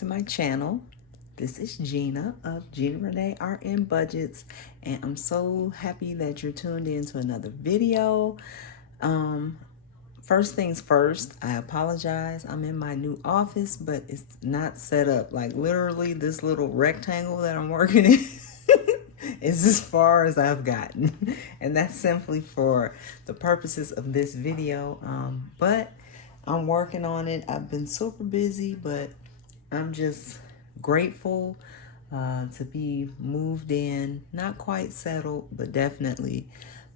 to my channel. This is Gina of Gina RN Budgets, and I'm so happy that you're tuned in to another video. First things first, I apologize. I'm in my new office, but it's not set up. Like literally this little rectangle that I'm working in is as far as I've gotten. And that's simply for the purposes of this video. But I'm working on it. I've been super busy, but I'm just grateful to be moved in. Not quite settled, but definitely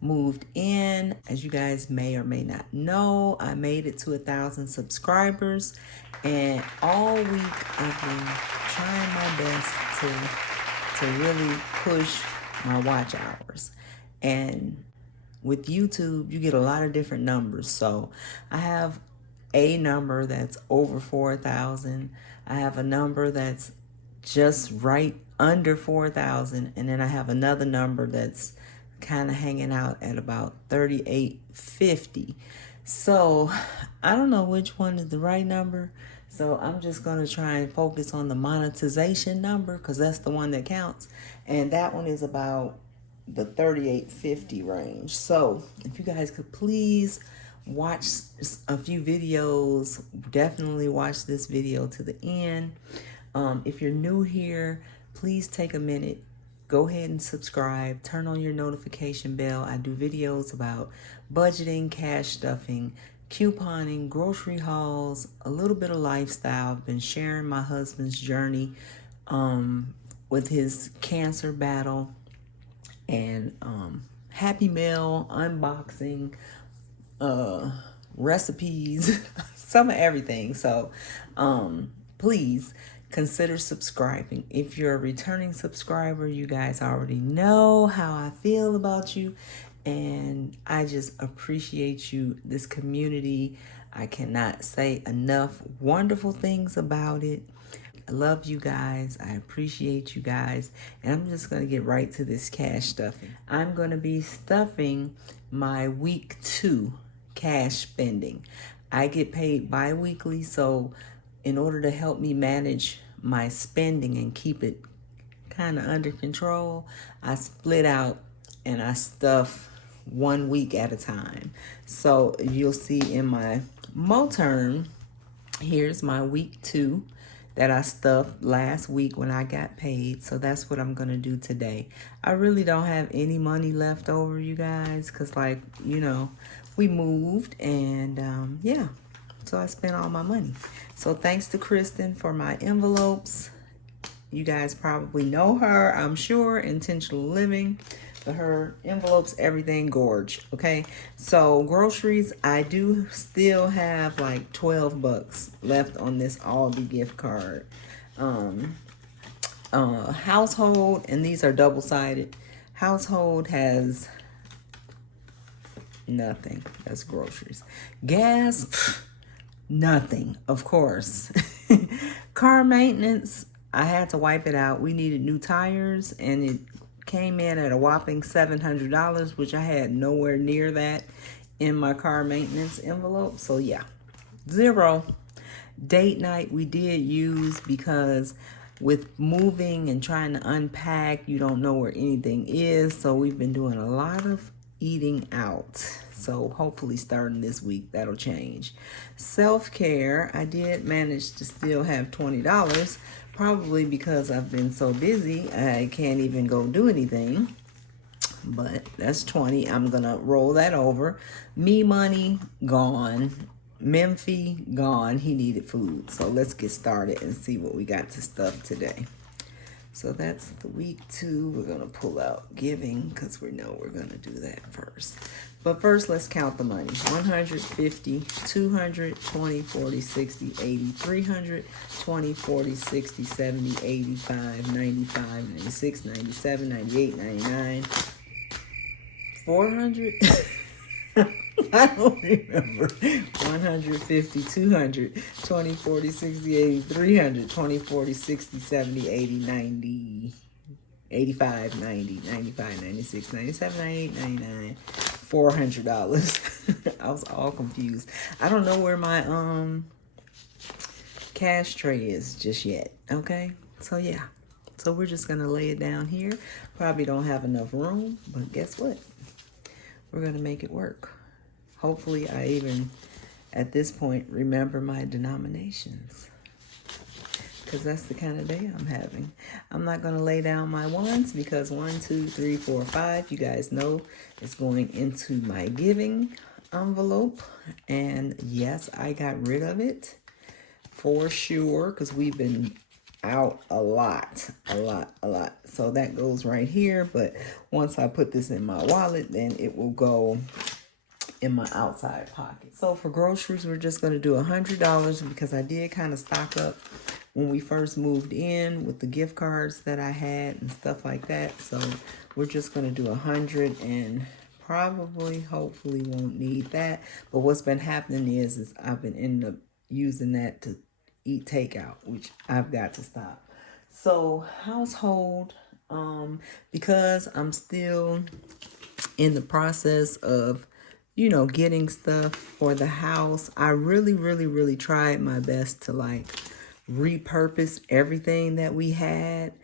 moved in. As you guys may or may not know, I made it to 1,000 subscribers, and all week I've been trying my best to really push my watch hours. And with YouTube, you get a lot of different numbers. So I have a number that's over 4,000. I have a number that's just right under 4,000, and then I have another number that's kind of hanging out at about 3,850. So I don't know which one is the right number. So I'm just going to try and focus on the monetization number because that's the one that counts. And that one is about the 3,850 range. So if you guys could please watch a few videos, definitely watch this video to the end. If you're new here, please take a minute, go ahead and subscribe, turn on your notification bell. I do videos about budgeting, cash stuffing, couponing, grocery hauls, a little bit of lifestyle. I've been sharing my husband's journey with his cancer battle, and Happy Meal, unboxing, recipes, some of everything. So please consider subscribing. If you're a returning subscriber, you guys already know how I feel about you, and I just appreciate you. This community, I cannot say enough wonderful things about it. I love you guys. I appreciate you guys. And I'm just going to get right to this cash stuffing. I'm going to be stuffing my week 2 cash spending. I get paid bi-weekly, so in order to help me manage my spending and keep it kind of under control, I split out and I stuff 1 week at a time. So you'll see in my Moturn, here's my week 2 that I stuffed last week when I got paid. So that's what I'm gonna do today. I really don't have any money left over, you guys, because like, you know, we moved, and yeah, so I spent all my money. So thanks to Kristen for my envelopes. You guys probably know her, I'm sure, Intentional Living. But her envelopes, everything gorge, okay? So groceries, I do still have like 12 bucks left on this Aldi gift card. Household, and these are double-sided. Household has nothing. That's groceries. Gas, nothing, of course. Car maintenance, I had to wipe it out. We needed new tires, and it came in at a whopping $700, which I had nowhere near that in my car maintenance envelope. So yeah, 0. Date night we did use, because with moving and trying to unpack, you don't know where anything is. So we've been doing a lot of eating out. So hopefully starting this week, that'll change. Self-care, I did manage to still have $20, probably because I've been so busy, I can't even go do anything. But that's 20. I'm gonna roll that over. Me money, gone. Memphi, gone. He needed food. So let's get started and see what we got to stuff today. So that's the week 2. We're going to pull out giving because we know we're going to do that first. But first, let's count the money. 150, 200, 20, 40, 60, 80, 300, 20, 40, 60, 70, 85, 95, 96, 97, 98, 99, 400. I don't remember. 150, 200, 20, 40, 60, 80, 300, 20, 40, 60, 70, 80, 90, 85, 90, 95, 96, 97, 98, 99, $400. I was all confused. I don't know where my cash tray is just yet. Okay, so yeah. So we're just gonna lay it down here. Probably don't have enough room, but guess what? We're gonna make it work. Hopefully I even, at this point, remember my denominations. Because that's the kind of day I'm having. I'm not gonna lay down my ones because 1, 2, 3, 4, 5, you guys know it's going into my giving envelope. And yes, I got rid of it for sure because we've been out a lot. So that goes right here. But once I put this in my wallet, then it will go in my outside pocket. So for groceries, we're just going to do $100 because I did kind of stock up when we first moved in with the gift cards that I had and stuff like that. So we're just going to do 100 and probably, hopefully won't need that. But what's been happening is I've been ending up using that to eat takeout, which I've got to stop. So household, because I'm still in the process of, you know, getting stuff for the house, I really tried my best to like repurpose everything that we had.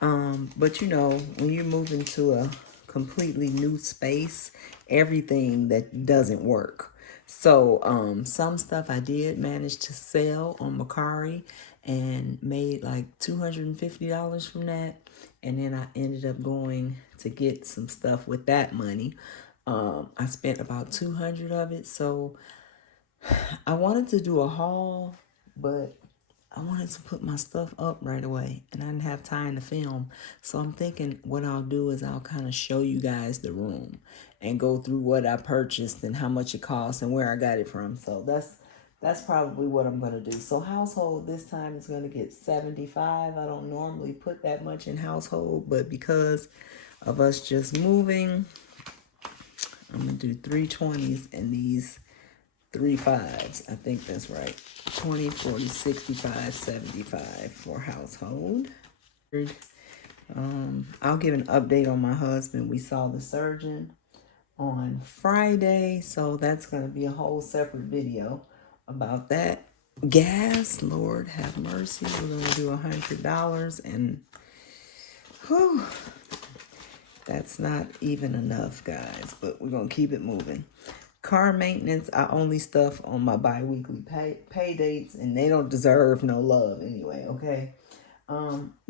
But you know, when you move into a completely new space, everything that doesn't work. So some stuff I did manage to sell on Mercari and made like $250 from that. And then I ended up going to get some stuff with that money. I spent about 200 of it. So I wanted to do a haul, but I wanted to put my stuff up right away and I didn't have time to film. So I'm thinking what I'll do is I'll kind of show you guys the room and go through what I purchased and how much it cost and where I got it from. So that's probably what I'm going to do. So household this time is going to get 75. I don't normally put that much in household, but because of us just moving, I'm going to do 320s and these 3 5s. I think that's right. 20, 40, 65, 75 for household. I'll give an update on my husband. We saw the surgeon on Friday, so that's going to be a whole separate video about that. Gas, Lord have mercy. We're going to do $100 and whew, that's not even enough, guys, but we're going to keep it moving. Car maintenance, I only stuff on my bi-weekly pay dates, and they don't deserve no love anyway, okay?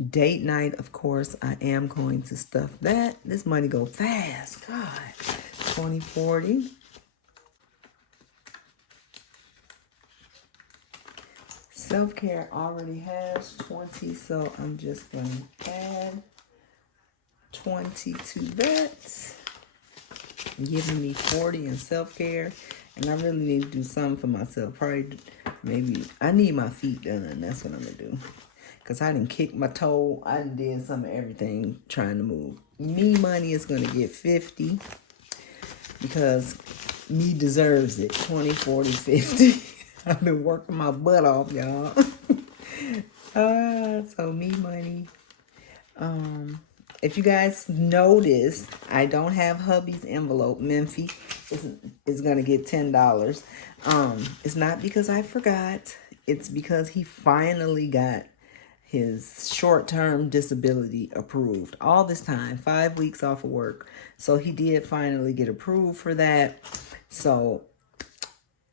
Date night, of course, I am going to stuff that. This money go fast, God. 2040. Self-care already has 20, so I'm just going to add 20 to that. Giving me 40 in self-care, and I really need to do something for myself. Probably maybe I need my feet done. That's what I'm gonna do, because I didn't kick my toe. I did some of everything trying to move. Me money is gonna get 50 because me deserves it. 20, 40, 50. I've been working my butt off, y'all. So me money. If you guys notice, I don't have hubby's envelope. Memphi is going to get $10. It's not because I forgot. It's because he finally got his short-term disability approved. All this time, 5 weeks off of work. So he did finally get approved for that. So,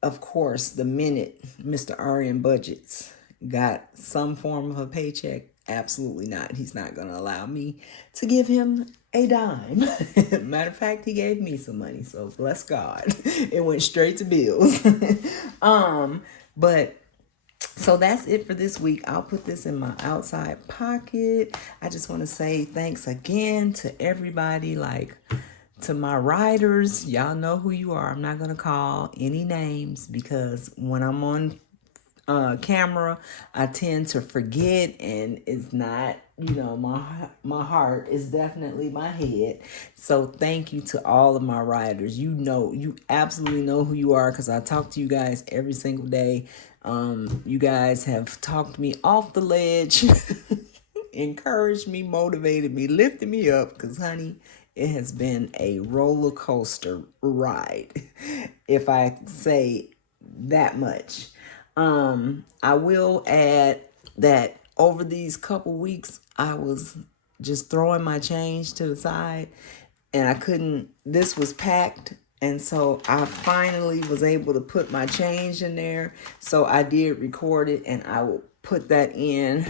of course, the minute Mr. Arian Budgets got some form of a paycheck, absolutely not. He's not going to allow me to give him a dime. Matter of fact, he gave me some money, so bless God. It went straight to bills. But so that's it for this week. I'll put this in my outside pocket. I just want to say thanks again to everybody, like to my riders. Y'all know who you are. I'm not going to call any names because when I'm on camera, I tend to forget, and it's not, you know, my heart is definitely my head. So thank you to all of my riders. You know, you absolutely know who you are because I talk to you guys every single day. You guys have talked me off the ledge, encouraged me, motivated me, lifted me up, because honey, it has been a roller coaster ride, if I say that much. I will add that over these couple weeks, I was just throwing my change to the side, and I couldn't, this was packed. And so I finally was able to put my change in there. So I did record it, and I will put that in.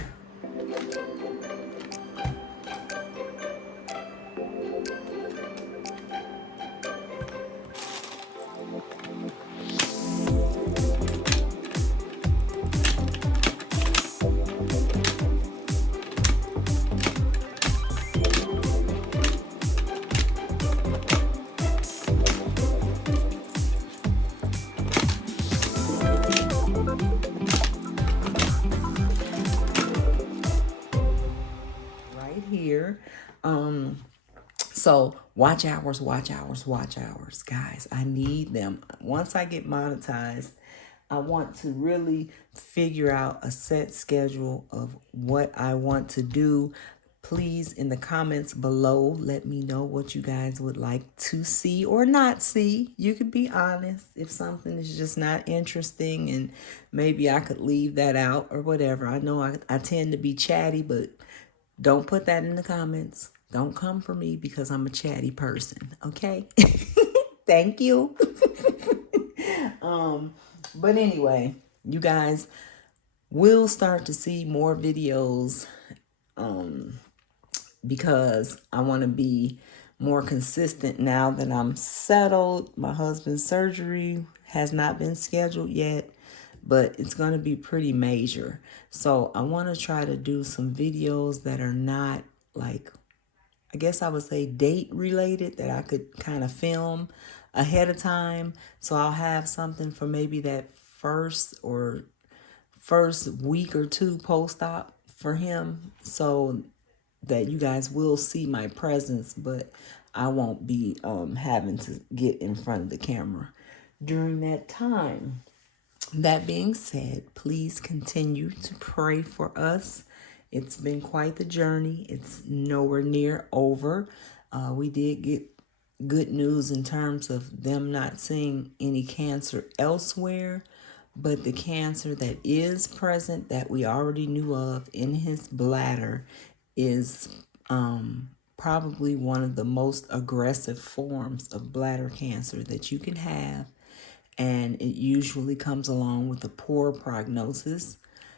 Here. So watch hours, guys. I need them. Once I get monetized, I want to really figure out a set schedule of what I want to do. Please, in the comments below, let me know what you guys would like to see or not see. You could be honest if something is just not interesting, and maybe I could leave that out or whatever. I know I tend to be chatty, but don't put that in the comments. Don't come for me because I'm a chatty person, okay? Thank you. But anyway, you guys will start to see more videos because I want to be more consistent now that I'm settled. My husband's surgery has not been scheduled yet, but it's going to be pretty major. So I want to try to do some videos that are not like, I guess I would say date related, that I could kind of film ahead of time. So I'll have something for maybe that first week or two post-op for him, so that you guys will see my presence, but I won't be having to get in front of the camera during that time. That being said, please continue to pray for us. It's been quite the journey. It's nowhere near over. We did get good news in terms of them not seeing any cancer elsewhere, but the cancer that is present that we already knew of in his bladder is probably one of the most aggressive forms of bladder cancer that you can have. And it usually comes along with a poor prognosis.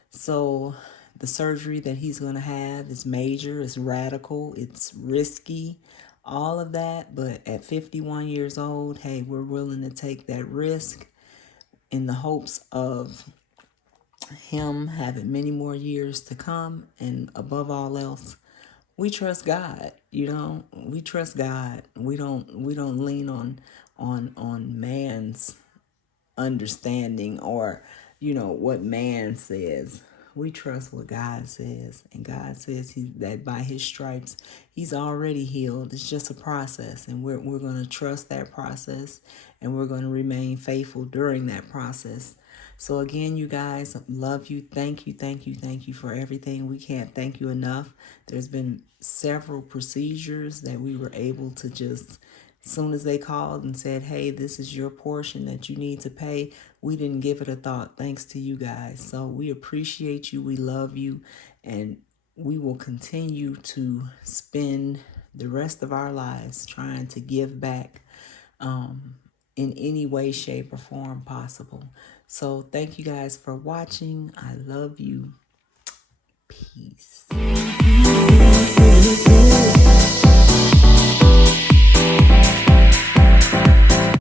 So the surgery that he's going to have is major, it's radical, it's risky, all of that. But at 51 years old, hey, we're willing to take that risk in the hopes of him having many more years to come. And above all else, we trust God. We trust God. We don't lean on man's understanding or what man says. We trust what God says, and God says that by his stripes he's already healed. It's just a process, and we're going to trust that process, and we're going to remain faithful during that process. So again, you guys, love you. Thank you for everything. We can't thank you enough. There's been several procedures that we were able to just, as soon as they called and said, hey, this is your portion that you need to pay, we didn't give it a thought, thanks to you guys. So we appreciate you. We love you. And we will continue to spend the rest of our lives trying to give back in any way, shape, or form possible. So thank you guys for watching. I love you.